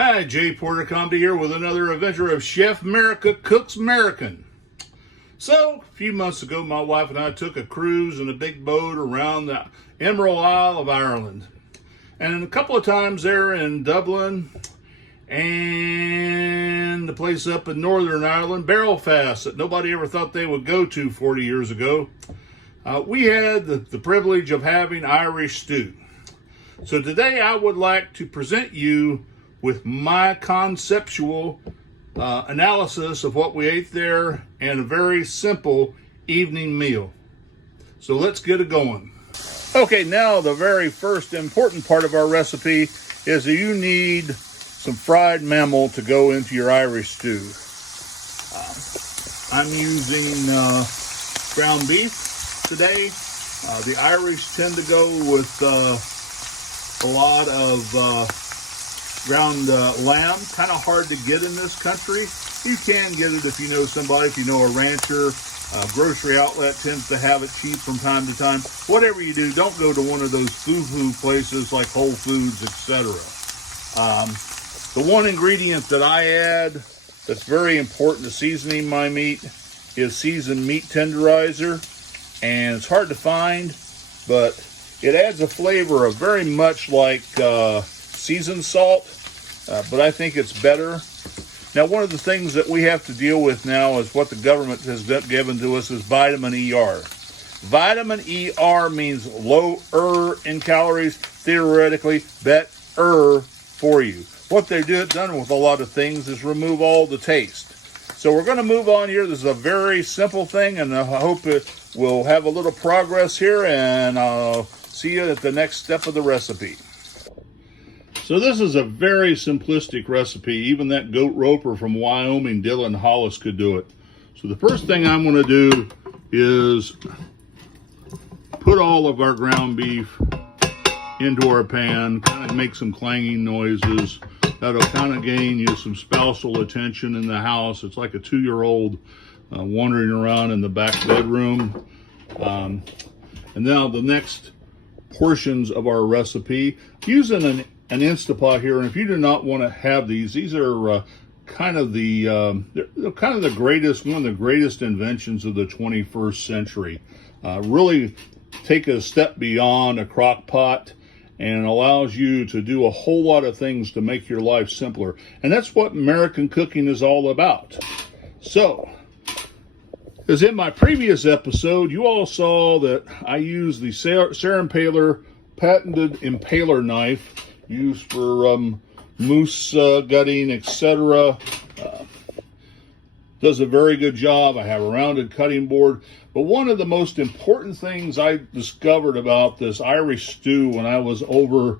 Hi, Jay Porter Comedy here with another adventure of Chef Merica Cooks American. So, a few months ago, my wife and I took a cruise in a big boat around the Emerald Isle of Ireland. And a couple of times there in Dublin and the place up in Northern Ireland, Belfast, that nobody ever thought they would go to 40 years ago, we had the privilege of having Irish stew. So today I would like to present you with my conceptual analysis of what we ate there and a very simple evening meal. So let's get it going. Okay, now the very first important part of our recipe is that you need some fried mammal to go into your Irish stew. I'm using ground beef today. The Irish tend to go with a lot of ground lamb, kind of hard to get in this country. You can get it if you know somebody, if you know a rancher. Grocery outlet tends to have it cheap from time to time. Whatever you do, don't go to one of those foo-foo places like Whole Foods, etc. The one ingredient that I add that's very important to seasoning my meat is seasoned meat tenderizer. And it's hard to find, but it adds a flavor of very much like seasoned salt, but I think it's better. Now, one of the things that we have to deal with now is what the government has given to us is vitamin ER. Vitamin ER means lower in calories, theoretically better for you. What they've done with a lot of things is remove all the taste. So we're going to move on here. This is a very simple thing, and I hope we'll have a little progress here, and I'll see you at the next step of the recipe. So this is a very simplistic recipe. Even that goat roper from Wyoming, Dylan Hollis, could do it. So the first thing I'm going to do is put all of our ground beef into our pan, kind of make some clanging noises. That'll kind of gain you some spousal attention in the house. It's like a 2-year-old wandering around in the back bedroom. And now the next portions of our recipe, using an Instapot here, and if you do not want to have these are kind of the greatest, one of the greatest inventions of the 21st century. Really take a step beyond a crock pot and allows you to do a whole lot of things to make your life simpler. And that's what American cooking is all about. So, as in my previous episode, you all saw that I used the Sarah Impaler patented impaler knife used for moose gutting, etc. Does a very good job. I have a rounded cutting board. But one of the most important things I discovered about this Irish stew when I was over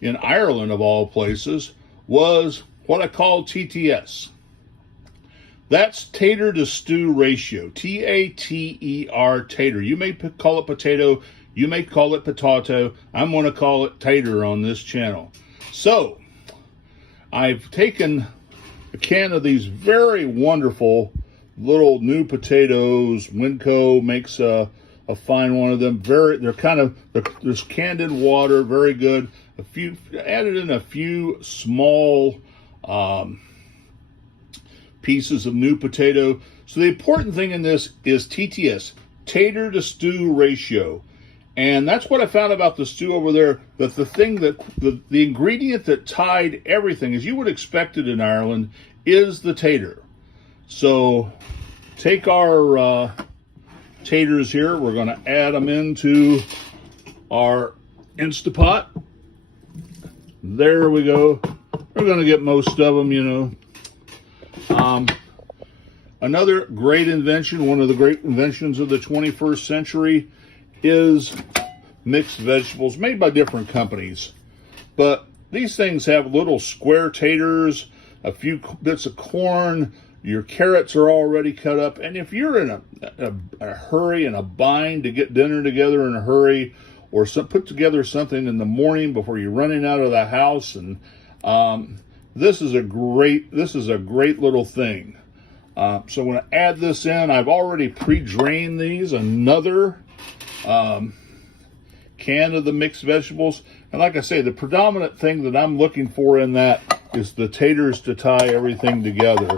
in Ireland, of all places, was what I call TTS. That's tater to stew ratio, T-A-T-E-R, tater. You may call it potato, you may call it potato. I'm going to call it tater on this channel. So, I've taken a can of these very wonderful little new potatoes. Winco makes a fine one of them. They're kind of, there's canned in water, very good. Added in a few small pieces of new potato. So the important thing in this is TTS, tater to stew ratio. And that's what I found about the stew over there, that the thing that, the ingredient that tied everything, as you would expect it in Ireland, is the tater. So take our taters here, we're going to add them into our Instapot. There we go. We're going to get most of them, you know. Another great invention, one of the great inventions of the 21st century, is mixed vegetables made by different companies. But these things have little square taters, a few bits of corn, your carrots are already cut up. And if you're in a hurry, in a bind to get dinner together in a hurry, or put together something in the morning before you're running out of the house, and this is a great little thing. So I'm going to add this in. I've already pre-drained these. Another can of the mixed vegetables. And like I say, the predominant thing that I'm looking for in that is the taters to tie everything together.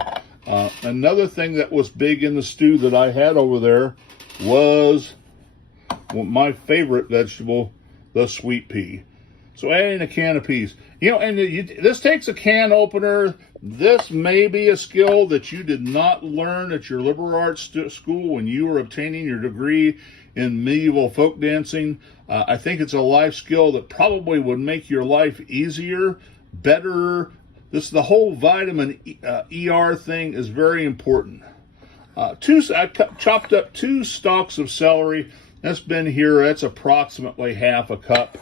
Another thing that was big in the stew that I had over there was my favorite vegetable, the sweet pea. So adding a can of peas. And this takes a can opener. This may be a skill that you did not learn at your liberal arts school when you were obtaining your degree in medieval folk dancing. I think it's a life skill that probably would make your life easier, better. The whole vitamin ER thing is very important. I chopped up 2 stalks of celery. That's been here. That's approximately half a cup.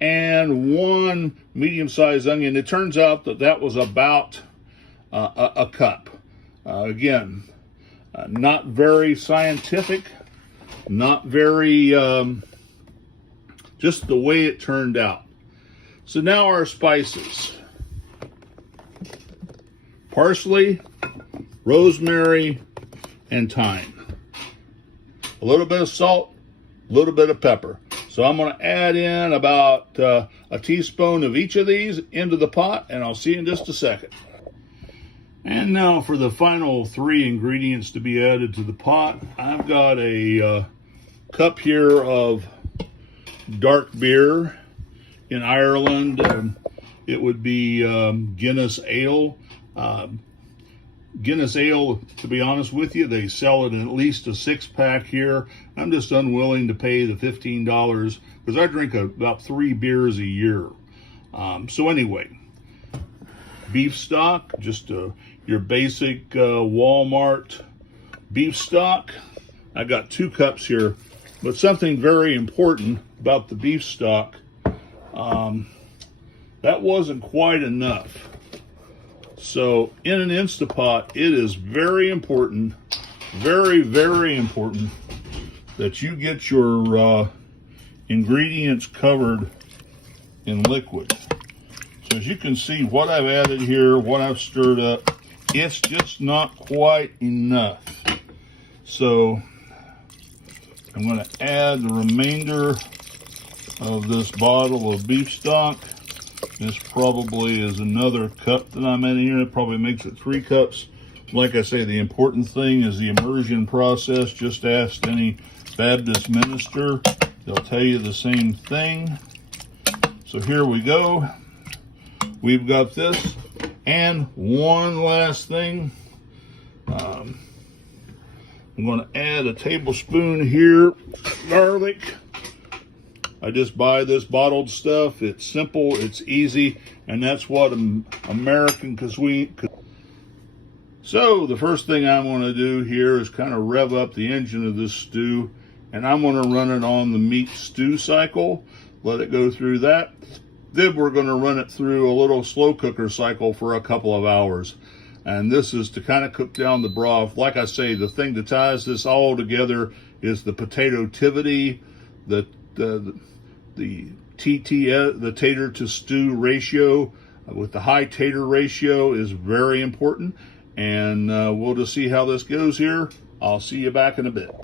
And 1 medium-sized onion. It turns out that was about a cup. Again, not very scientific, not very, just the way it turned out. So now our spices. Parsley, rosemary, and thyme. A little bit of salt, a little bit of pepper. So I'm going to add in about a teaspoon of each of these into the pot, and I'll see you in just a second. And now for the final 3 ingredients to be added to the pot. I've got a cup here of dark beer. In Ireland, it would be Guinness Ale. Guinness Ale, to be honest with you, they sell it in at least a 6-pack here. I'm just unwilling to pay the $15 because I drink about 3 beers a year. So anyway, beef stock, just your basic Walmart beef stock. I got 2 cups here, but something very important about the beef stock, that wasn't quite enough. So in an Instapot, it is very important, very, very important that you get your ingredients covered in liquid. So as you can see, what I've added here, what I've stirred up, it's just not quite enough. So I'm going to add the remainder of this bottle of beef stock. This probably is another cup that I'm in here. It probably makes it 3 cups. Like I say, the important thing is the immersion process. Just ask any Baptist minister. They'll tell you the same thing. So here we go. We've got this. And one last thing. I'm going to add a tablespoon here garlic. I just buy this bottled stuff. It's simple, it's easy, and that's what American cuisine. So the first thing I'm going to do here is kind of rev up the engine of this stew, and I'm going to run it on the meat stew cycle, let it go through that. Then we're going to run it through a little slow cooker cycle for a couple of hours. And this is to kind of cook down the broth. Like I say, the thing that ties this all together is the potato-tivity, the TTS, the tater to stew ratio. With the high tater ratio is very important, and we'll just see how this goes here. I'll see you back in a bit.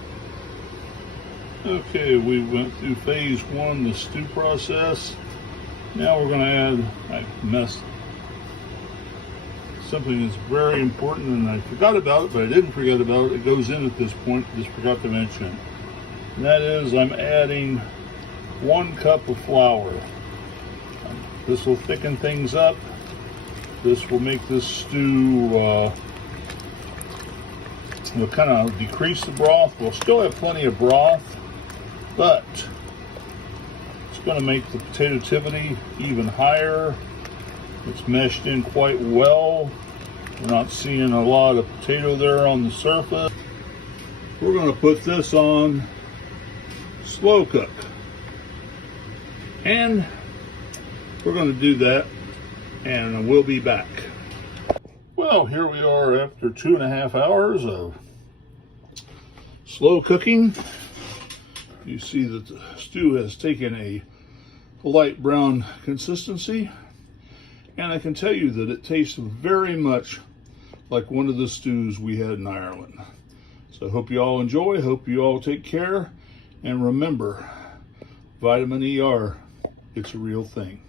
Okay, we went through phase 1, the stew process. Now we're going to add, something that's very important, and I forgot about it, but I didn't forget about it. It goes in at this point, just forgot to mention it. And that is, I'm adding 1 cup of flour. This will thicken things up. This will make this stew, will kind of decrease the broth. We'll still have plenty of broth, but it's going to make the potato-tivity even higher. It's meshed in quite well. We're not seeing a lot of potato there on the surface. We're going to put this on slow cook. And we're going to do that, and we'll be back. Well, here we are after 2.5 hours of slow cooking. You see that the stew has taken a light brown consistency, and I can tell you that it tastes very much like one of the stews we had in Ireland. So I hope you all enjoy, hope you all take care, and remember, vitamin ER, it's a real thing.